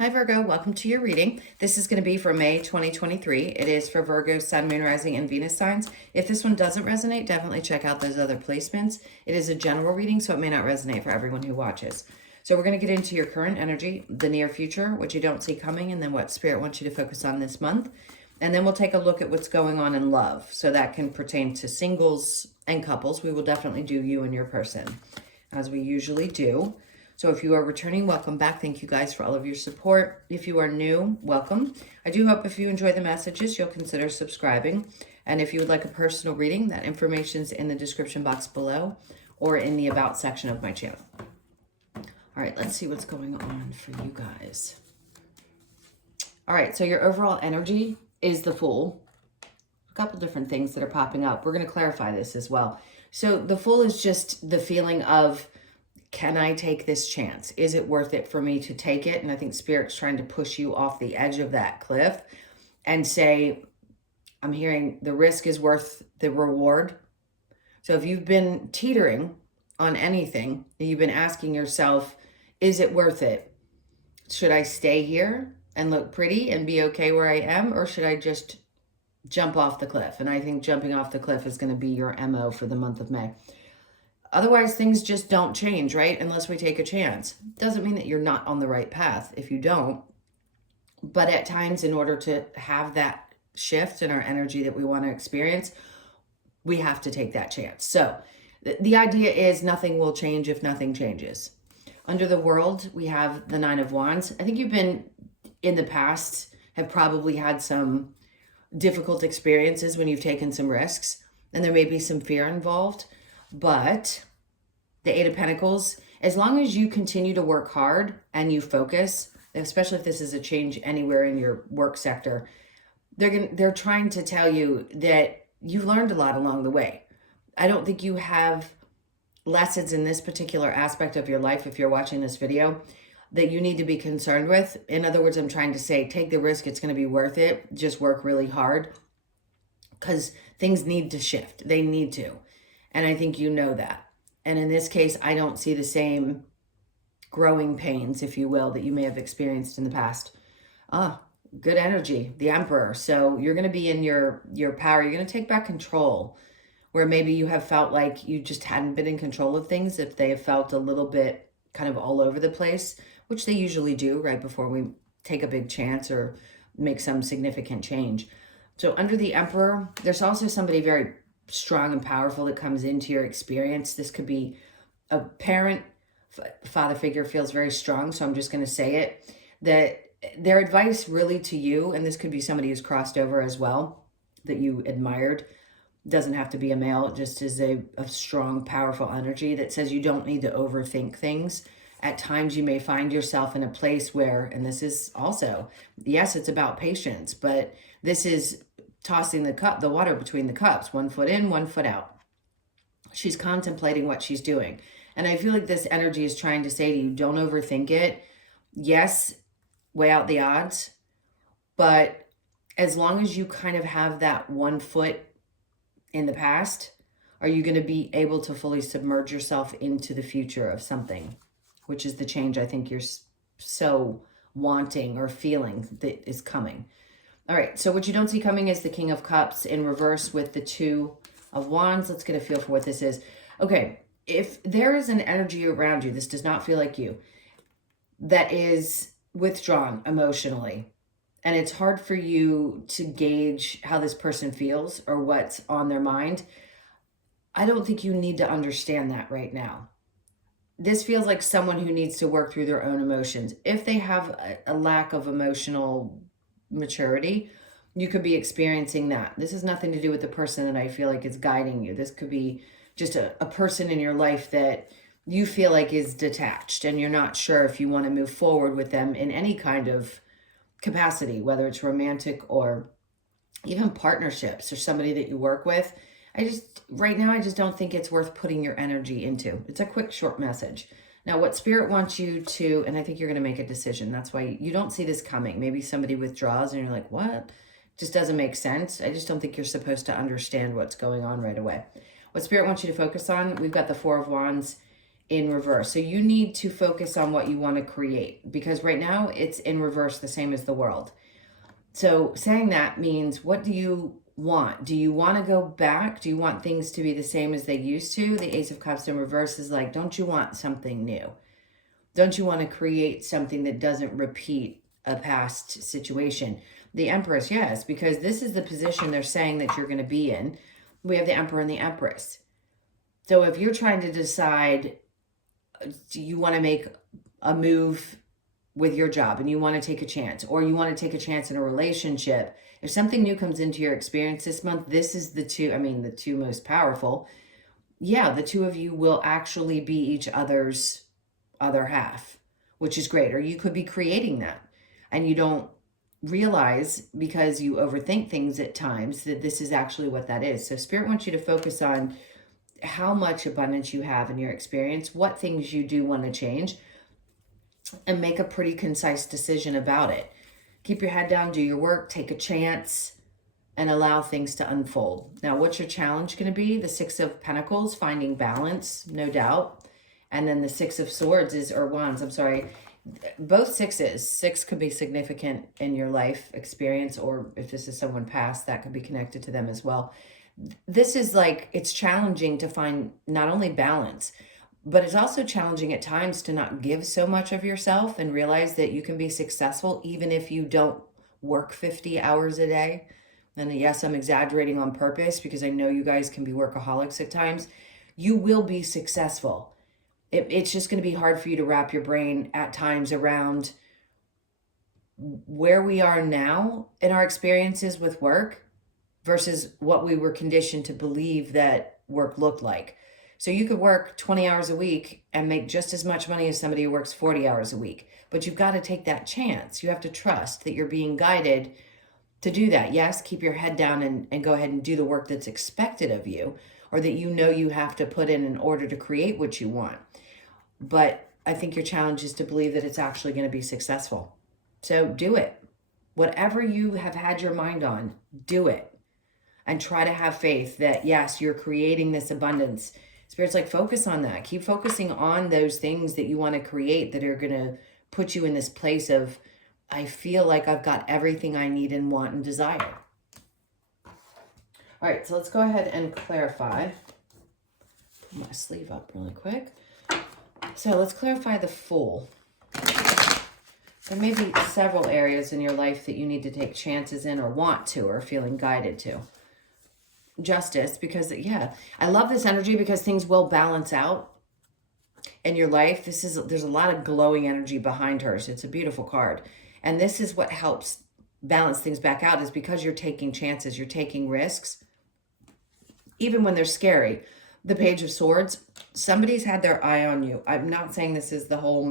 Hi Virgo, welcome to your reading. This is going to be for May 2023. It is for Virgo, Sun, Moon, Rising, and Venus signs. If this one doesn't resonate, definitely check out those other placements. It is a general reading, so it may not resonate for everyone who watches. So we're going to get into your current energy, the near future, what you don't see coming, and then what Spirit wants you to focus on this month. And then we'll take a look at what's going on in love. So that can pertain to singles and couples. We will definitely do you and your person, as we usually do. So if you are returning, welcome back. Thank you guys for all of your support. If you are new, welcome. I do hope if you enjoy the messages, you'll consider subscribing. And if you would like a personal reading, that information's in the description box below or in the About section of my channel. All right, let's see what's going on for you guys. All right, so your overall energy is the Fool. A couple different things that are popping up. We're going to clarify this as well. So the Fool is just the feeling of, can I take this chance? Is it worth it for me to take it? And I think Spirit's trying to push you off the edge of that cliff and say, I'm hearing the risk is worth the reward. So if you've been teetering on anything, you've been asking yourself, is it worth it? Should I stay here and look pretty and be okay where I am? Or should I just jump off the cliff? And I think jumping off the cliff is going to be your MO for the month of May. Otherwise, things just don't change, right? Unless we take a chance. Doesn't mean that you're not on the right path if you don't. But at times, in order to have that shift in our energy that we want to experience, we have to take that chance. So the idea is nothing will change if nothing changes. Under the World, we have the Nine of Wands. I think you've been, in the past, have probably had some difficult experiences when you've taken some risks. And there may be some fear involved. But the Eight of Pentacles, as long as you continue to work hard and you focus, especially if this is a change anywhere in your work sector, they're trying to tell you that you've learned a lot along the way. I don't think you have lessons in this particular aspect of your life, if you're watching this video, that you need to be concerned with. In other words, I'm trying to say, take the risk. It's going to be worth it. Just work really hard because things need to shift. They need to. And I think you know that. And in this case, I don't see the same growing pains, if you will, that you may have experienced in the past. Good energy, the Emperor. So you're going to be in your power. You're going to take back control where maybe you have felt like you just hadn't been in control of things. If they have felt a little bit kind of all over the place, which they usually do right before we take a big chance or make some significant change. So under the Emperor, there's also somebody very strong and powerful that comes into your experience. This could be a parent, father figure feels very strong. So I'm just going to say it, that their advice really to you, and this could be somebody who's crossed over as well, that you admired, doesn't have to be a male, it just is a strong, powerful energy that says you don't need to overthink things. At times you may find yourself in a place where, and this is also, yes, it's about patience, but this is tossing the water between the cups, 1 foot in, 1 foot out. She's contemplating what she's doing. And I feel like this energy is trying to say to you, don't overthink it. Yes, weigh out the odds. But as long as you kind of have that 1 foot in the past, are you going to be able to fully submerge yourself into the future of something, which is the change I think you're so wanting or feeling that is coming. All right, so what you don't see coming is the King of Cups in reverse with the Two of Wands. Let's get a feel for what this is. Okay, if there is an energy around you, this does not feel like you, that is withdrawn emotionally, and it's hard for you to gauge how this person feels or what's on their mind, I don't think you need to understand that right now. This feels like someone who needs to work through their own emotions. If they have a lack of emotional maturity, you could be experiencing that. This has nothing to do with the person that I feel like is guiding you. This could be just a person in your life that you feel like is detached and you're not sure if you want to move forward with them in any kind of capacity, whether it's romantic or even partnerships or somebody that you work with. Right now, I just don't think it's worth putting your energy into. It's a quick, short message. Now, what Spirit wants you to, and I think you're going to make a decision. That's why you don't see this coming. Maybe somebody withdraws and you're like, what? Just doesn't make sense. I just don't think you're supposed to understand what's going on right away. What Spirit wants you to focus on, we've got the Four of Wands in reverse. So you need to focus on what you want to create, because right now it's in reverse, the same as the world. So saying that means, what do you want? Do you want to go back? Do you want things to be the same as they used to? The Ace of Cups in reverse is like, don't you want something new? Don't you want to create something that doesn't repeat a past situation? The Empress, yes, because this is the position they're saying that you're going to be in. We have the Emperor and the Empress. So if you're trying to decide, do you want to make a move with your job and you want to take a chance, or you want to take a chance in a relationship, if something new comes into your experience this month, this is the two most powerful. Yeah, the two of you will actually be each other's other half, which is great. Or you could be creating that and you don't realize, because you overthink things at times, that this is actually what that is. So Spirit wants you to focus on how much abundance you have in your experience, what things you do want to change, and make a pretty concise decision about it. Keep your head down, do your work, take a chance, and allow things to unfold. Now, what's your challenge going to be? The Six of Pentacles, finding balance, no doubt. And then the Six of Swords Wands, I'm sorry. Both sixes. Six could be significant in your life experience, or if this is someone past, that could be connected to them as well. This is like, it's challenging to find not only balance, but it's also challenging at times to not give so much of yourself and realize that you can be successful even if you don't work 50 hours a day. And yes, I'm exaggerating on purpose because I know you guys can be workaholics at times. You will be successful. It's just going to be hard for you to wrap your brain at times around where we are now in our experiences with work versus what we were conditioned to believe that work looked like. So you could work 20 hours a week and make just as much money as somebody who works 40 hours a week. But you've got to take that chance. You have to trust that you're being guided to do that. Yes, keep your head down and go ahead and do the work that's expected of you, or that you know you have to put in order to create what you want. But I think your challenge is to believe that it's actually going to be successful. So do it. Whatever you have had your mind on, do it. And try to have faith that, yes, you're creating this abundance. Spirit's like, focus on that. Keep focusing on those things that you want to create that are going to put you in this place of, I feel like I've got everything I need and want and desire. All right, so let's go ahead and clarify. Put my sleeve up really quick. So let's clarify the Fool. There may be several areas in your life that you need to take chances in, or want to, or feeling guided to. Justice, because yeah, I love this energy because things will balance out in your life. There's a lot of glowing energy behind her. So it's a beautiful card. And this is what helps balance things back out, is because you're taking chances, you're taking risks, even when they're scary. The Page of Swords, somebody's had their eye on you. I'm not saying this is the whole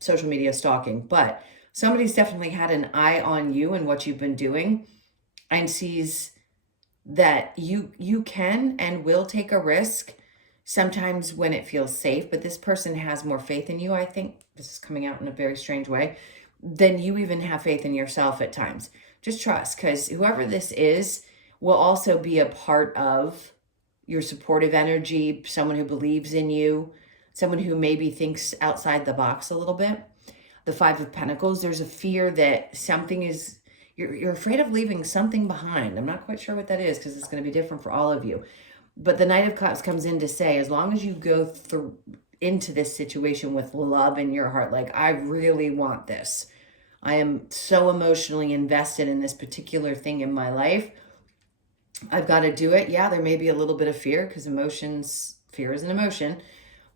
social media stalking, but somebody's definitely had an eye on you and what you've been doing, and sees that you can and will take a risk sometimes when it feels safe. But this person has more faith in you, I think. This is coming out in a very strange way, than you even have faith in yourself at times. Just trust, because whoever this is will also be a part of your supportive energy, someone who believes in you, someone who maybe thinks outside the box a little bit. The Five of Pentacles, there's a fear that something is, you're afraid of leaving something behind. I'm not quite sure what that is, because it's going to be different for all of you. But the Knight of Cups comes in to say, as long as you go through into this situation with love in your heart, like, I really want this. I am so emotionally invested in this particular thing in my life. I've got to do it. Yeah, there may be a little bit of fear, because fear is an emotion,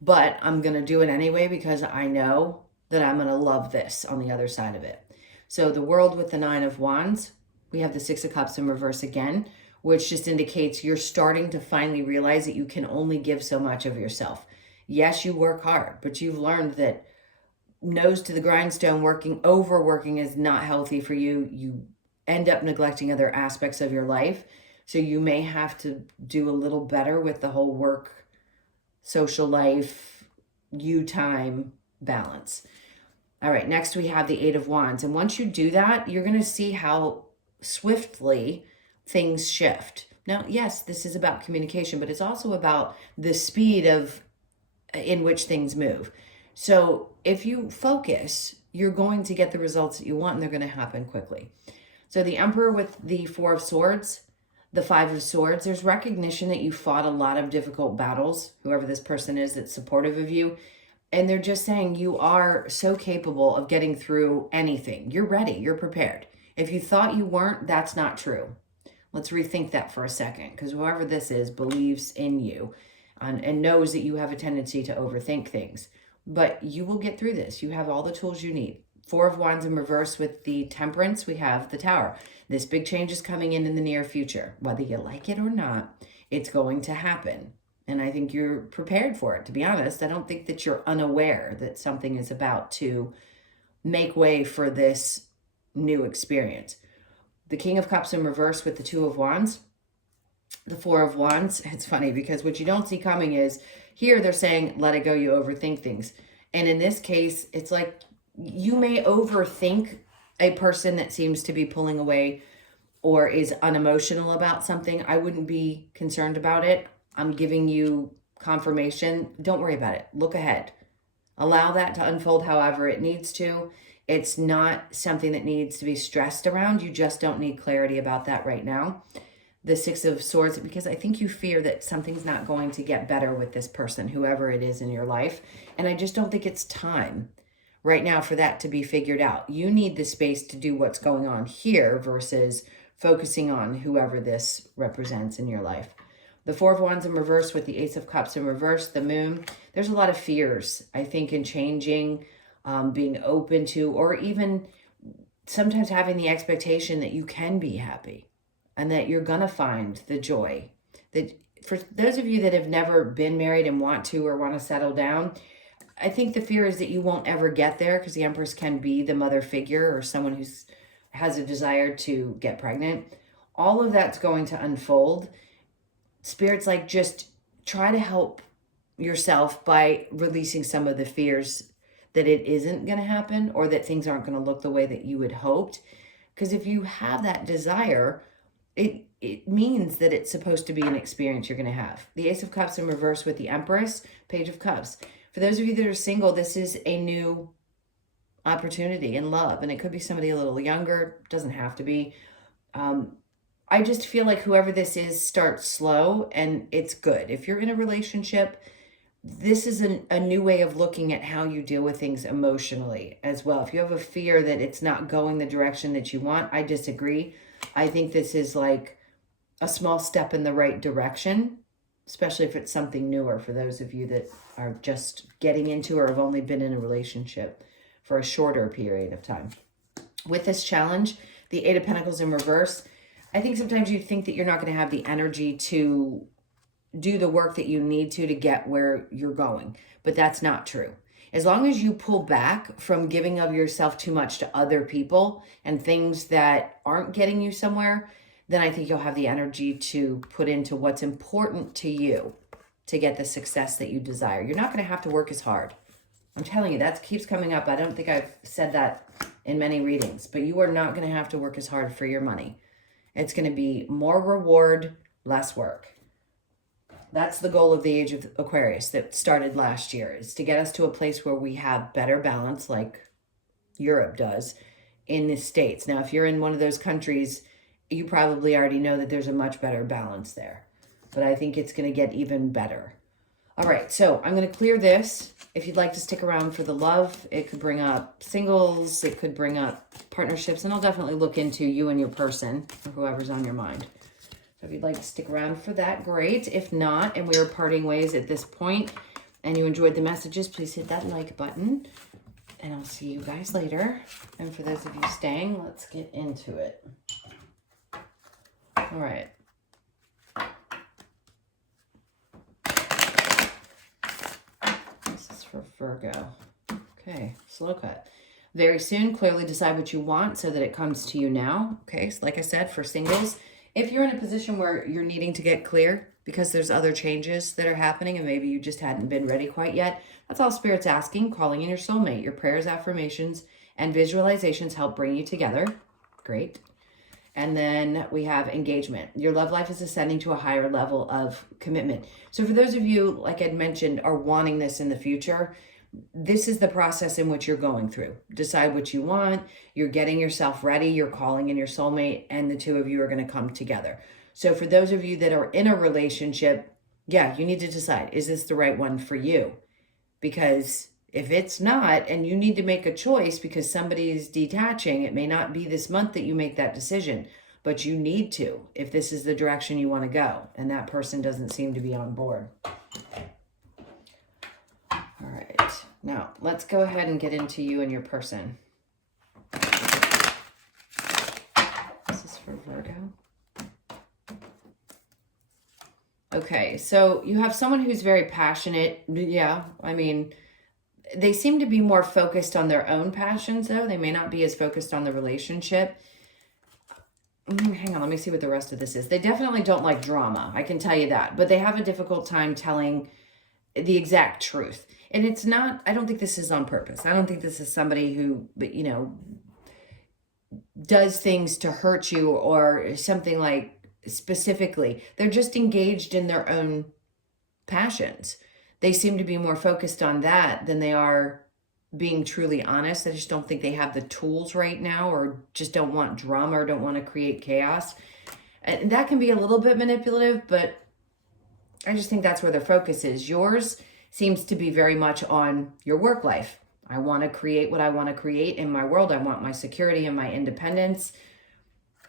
but I'm going to do it anyway, because I know that I'm going to love this on the other side of it. So the World with the Nine of Wands, we have the Six of Cups in reverse again, which just indicates you're starting to finally realize that you can only give so much of yourself. Yes, you work hard, but you've learned that nose to the grindstone, overworking is not healthy for you. You end up neglecting other aspects of your life. So you may have to do a little better with the whole work, social life, you time balance. All right, next we have the Eight of Wands. And once you do that, you're going to see how swiftly things shift. Now, yes, this is about communication, but it's also about the speed of in which things move. So if you focus, you're going to get the results that you want, and they're going to happen quickly. So the Emperor with the Four of Swords, the Five of Swords, there's recognition that you fought a lot of difficult battles, whoever this person is that's supportive of you. And they're just saying you are so capable of getting through anything. You're ready. You're prepared. If you thought you weren't, that's not true. Let's rethink that for a second, because whoever this is believes in you and knows that you have a tendency to overthink things. But you will get through this. You have all the tools you need. Four of Wands in reverse with the Temperance, we have the Tower. This big change is coming in the near future. Whether you like it or not, it's going to happen. And I think you're prepared for it. To be honest, I don't think that you're unaware that something is about to make way for this new experience. The King of Cups in reverse with the Two of Wands. The Four of Wands, it's funny because what you don't see coming is here they're saying, let it go, you overthink things. And in this case, it's like you may overthink a person that seems to be pulling away or is unemotional about something. I wouldn't be concerned about it. I'm giving you confirmation. Don't worry about it. Look ahead. Allow that to unfold however it needs to. It's not something that needs to be stressed around. You just don't need clarity about that right now. The Six of Swords, because I think you fear that something's not going to get better with this person, whoever it is in your life. And I just don't think it's time right now for that to be figured out. You need the space to do what's going on here versus focusing on whoever this represents in your life. The Four of Wands in reverse with the Ace of Cups in reverse, the Moon. There's a lot of fears, I think, in changing, being open to, or even sometimes having the expectation that you can be happy and that you're going to find the joy. That for those of you that have never been married and want to or want to settle down, I think the fear is that you won't ever get there because the Empress can be the mother figure or someone who has a desire to get pregnant. All of that's going to unfold. Spirit's like, just try to help yourself by releasing some of the fears that it isn't going to happen or that things aren't going to look the way that you had hoped. Because if you have that desire, it means that it's supposed to be an experience you're going to have. The Ace of Cups in reverse with the Empress, Page of Cups. For those of you that are single, this is a new opportunity in love. And it could be somebody a little younger. Doesn't have to be. I just feel like whoever this is starts slow and it's good. If you're in a relationship, this is a new way of looking at how you deal with things emotionally as well. If you have a fear that it's not going the direction that you want, I disagree. I think this is like a small step in the right direction, especially if it's something newer for those of you that are just getting into or have only been in a relationship for a shorter period of time. With this challenge, the Eight of Pentacles in reverse, I think sometimes you think that you're not going to have the energy to do the work that you need to get where you're going, but that's not true. As long as you pull back from giving of yourself too much to other people and things that aren't getting you somewhere, then I think you'll have the energy to put into what's important to you to get the success that you desire. You're not going to have to work as hard. I'm telling you, that keeps coming up. I don't think I've said that in many readings, but you are not going to have to work as hard for your money. It's going to be more reward, less work. That's the goal of the Age of Aquarius that started last year, is to get us to a place where we have better balance like Europe does in the States. Now, if you're in one of those countries, you probably already know that there's a much better balance there. But I think it's going to get even better. All right, so I'm going to clear this. If you'd like to stick around for the love, it could bring up singles, it could bring up partnerships, and I'll definitely look into you and your person or whoever's on your mind. So if you'd like to stick around for that, great. If not, and we are parting ways at this point, and you enjoyed the messages, please hit that like button, and I'll see you guys later. And for those of you staying, let's get into it. All right. This is for Virgo. Okay, slow cut. Very soon, clearly decide what you want so that it comes to you now. Okay, so like I said, for singles, if you're in a position where you're needing to get clear because there's other changes that are happening and maybe you just hadn't been ready quite yet, that's all Spirit's asking. Calling in your soulmate. Your prayers, affirmations, and visualizations help bring you together. Great. And then we have engagement. Your love life is ascending to a higher level of commitment. So for those of you, like I'd mentioned, are wanting this in the future, this is the process in which you're going through. Decide what you want. You're getting yourself ready. You're calling in your soulmate, and the two of you are going to come together. So for those of you that are in a relationship, yeah, you need to decide, is this the right one for you? Because if it's not, and you need to make a choice because somebody's detaching, it may not be this month that you make that decision, but you need to if this is the direction you want to go, and that person doesn't seem to be on board. All right, now let's go ahead and get into you and your person. This is for Virgo. Okay, so you have someone who's very passionate. Yeah, I mean, they seem to be more focused on their own passions, though. They may not be as focused on the relationship. Hang on, let me see what the rest of this is. They definitely don't like drama, I can tell you that. But they have a difficult time telling the exact truth. And it's not, I don't think this is on purpose. I don't think this is somebody who, you know, does things to hurt you or something like specifically. They're just engaged in their own passions. They seem to be more focused on that than they are being truly honest. I just don't think they have the tools right now, or just don't want drama or don't want to create chaos. And that can be a little bit manipulative, but I just think that's where their focus is. Yours seems to be very much on your work life. I want to create what I want to create in my world. I want my security and my independence.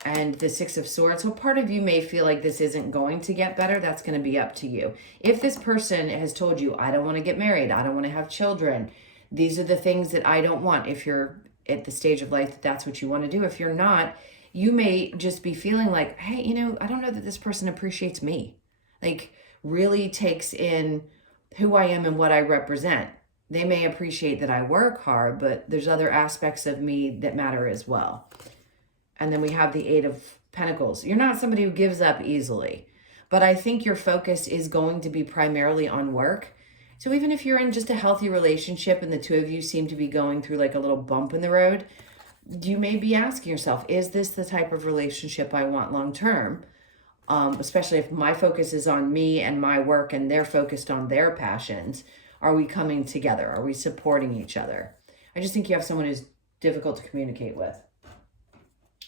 And the Six of Swords. So part of you may feel like this isn't going to get better. That's going to be up to you. If this person has told you, I don't want to get married, I don't want to have children, these are the things that I don't want. If you're at the stage of life that that's what you want to do. If you're not, you may just be feeling like, hey, you know, I don't know that this person appreciates me. Like really takes in who I am and what I represent. They may appreciate that I work hard, but there's other aspects of me that matter as well. And then we have the Eight of Pentacles. You're not somebody who gives up easily, but I think your focus is going to be primarily on work. So even if you're in just a healthy relationship and the two of you seem to be going through like a little bump in the road, you may be asking yourself, is this the type of relationship I want long term? Especially if my focus is on me and my work and they're focused on their passions. Are we coming together? Are we supporting each other? I just think you have someone who's difficult to communicate with.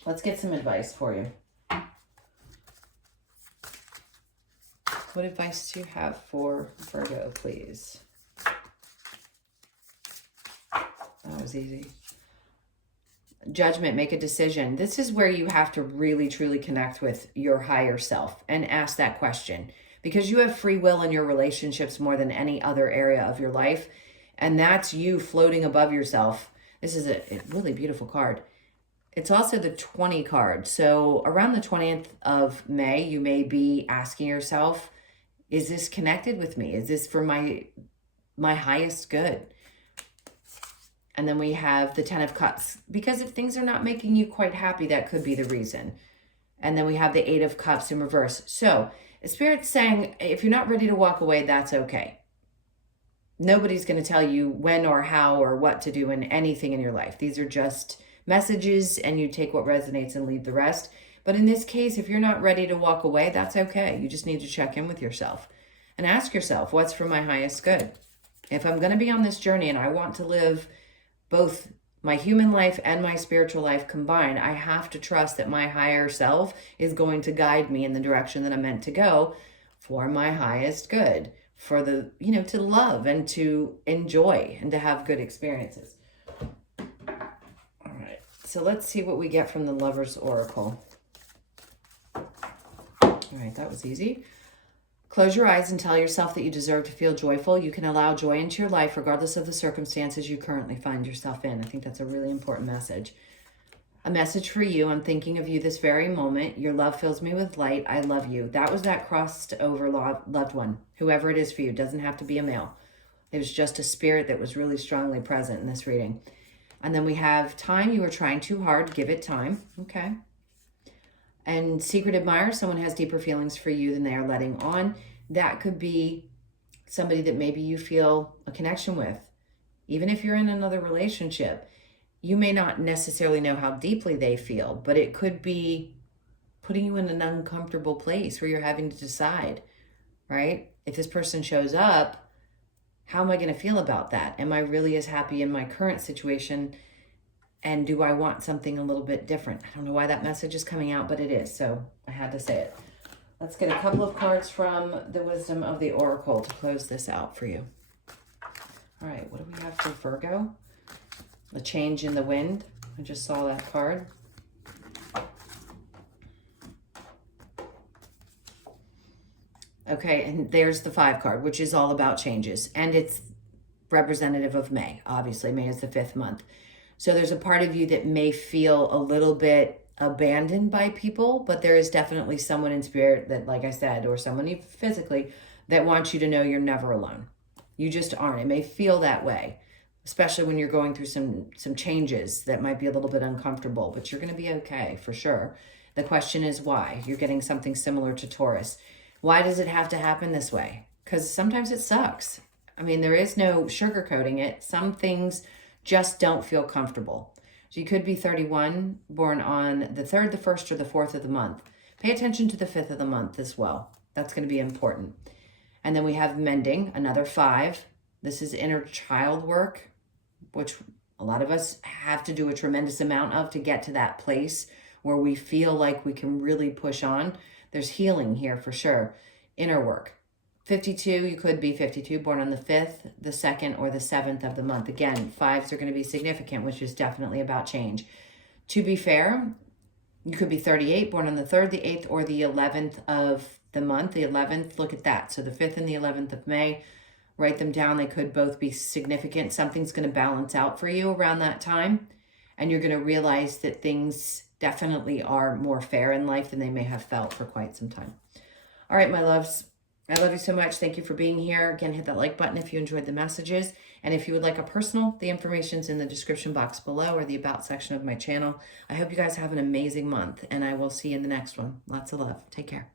Let's get some advice for you. What advice do you have for Virgo, please? That was easy. Judgment, make a decision. This is where you have to really, truly connect with your higher self and ask that question. Because you have free will in your relationships more than any other area of your life. And that's you floating above yourself. This is a really beautiful card. It's also the 20 card. So around the 20th of May, you may be asking yourself, is this connected with me? Is this for my highest good? And then we have the 10 of Cups. Because if things are not making you quite happy, that could be the reason. And then we have the 8 of Cups in reverse. So Spirit's saying, if you're not ready to walk away, that's okay. Nobody's going to tell you when or how or what to do in anything in your life. These are just messages, and you take what resonates and leave the rest. But in this case, if you're not ready to walk away, that's okay. You just need to check in with yourself and ask yourself, what's for my highest good? If I'm going to be on this journey and I want to live both my human life and my spiritual life combined, I have to trust that my higher self is going to guide me in the direction that I'm meant to go for my highest good, for the, to love and to enjoy and to have good experiences. So let's see what we get from the Lover's Oracle. All right, that was easy. Close your eyes and tell yourself that you deserve to feel joyful. You can allow joy into your life regardless of the circumstances you currently find yourself in. I think that's a really important message. A message for you. I'm thinking of you this very moment. Your love fills me with light. I love you. That was that crossed over loved one. Whoever it is for you. It doesn't have to be a male. It was just a spirit that was really strongly present in this reading. And then we have time. You are trying too hard. Give it time. Okay. And secret admirer. Someone has deeper feelings for you than they are letting on. That could be somebody that maybe you feel a connection with. Even if you're in another relationship, you may not necessarily know how deeply they feel, but it could be putting you in an uncomfortable place where you're having to decide, right? If this person shows up, how am I going to feel about that? Am I really as happy in my current situation? And do I want something a little bit different? I don't know why that message is coming out, but it is. So I had to say it. Let's get a couple of cards from the Wisdom of the Oracle to close this out for you. All right, what do we have for Virgo? A change in the wind. I just saw that card. Okay, and there's the 5 card, which is all about changes. And it's representative of May. Obviously, May is the 5th month. So there's a part of you that may feel a little bit abandoned by people, but there is definitely someone in spirit that, like I said, or someone even physically, that wants you to know you're never alone. You just aren't. It may feel that way, especially when you're going through some changes that might be a little bit uncomfortable, but you're going to be okay for sure. The question is why. You're getting something similar to Taurus. Why does it have to happen this way? Because sometimes it sucks. I mean, there is no sugarcoating it. Some things just don't feel comfortable. So you could be 31, born on the 3rd, the 1st, or the 4th of the month. Pay attention to the 5th of the month as well. That's going to be important. And then we have mending, another 5. This is inner child work, which a lot of us have to do a tremendous amount of to get to that place where we feel like we can really push on. There's healing here for sure. Inner work. 52, you could be 52, born on the 5th, the 2nd, or the 7th of the month. Again, 5s are going to be significant, which is definitely about change. To be fair, you could be 38, born on the 3rd, the 8th, or the 11th of the month. The 11th, look at that. So the 5th and the 11th of May, write them down. They could both be significant. Something's going to balance out for you around that time. And you're going to realize that things definitely are more fair in life than they may have felt for quite some time. All right, my loves. I love you so much. Thank you for being here. Again, hit that like button if you enjoyed the messages. And if you would like a personal, the information's in the description box below or the about section of my channel. I hope you guys have an amazing month, and I will see you in the next one. Lots of love. Take care.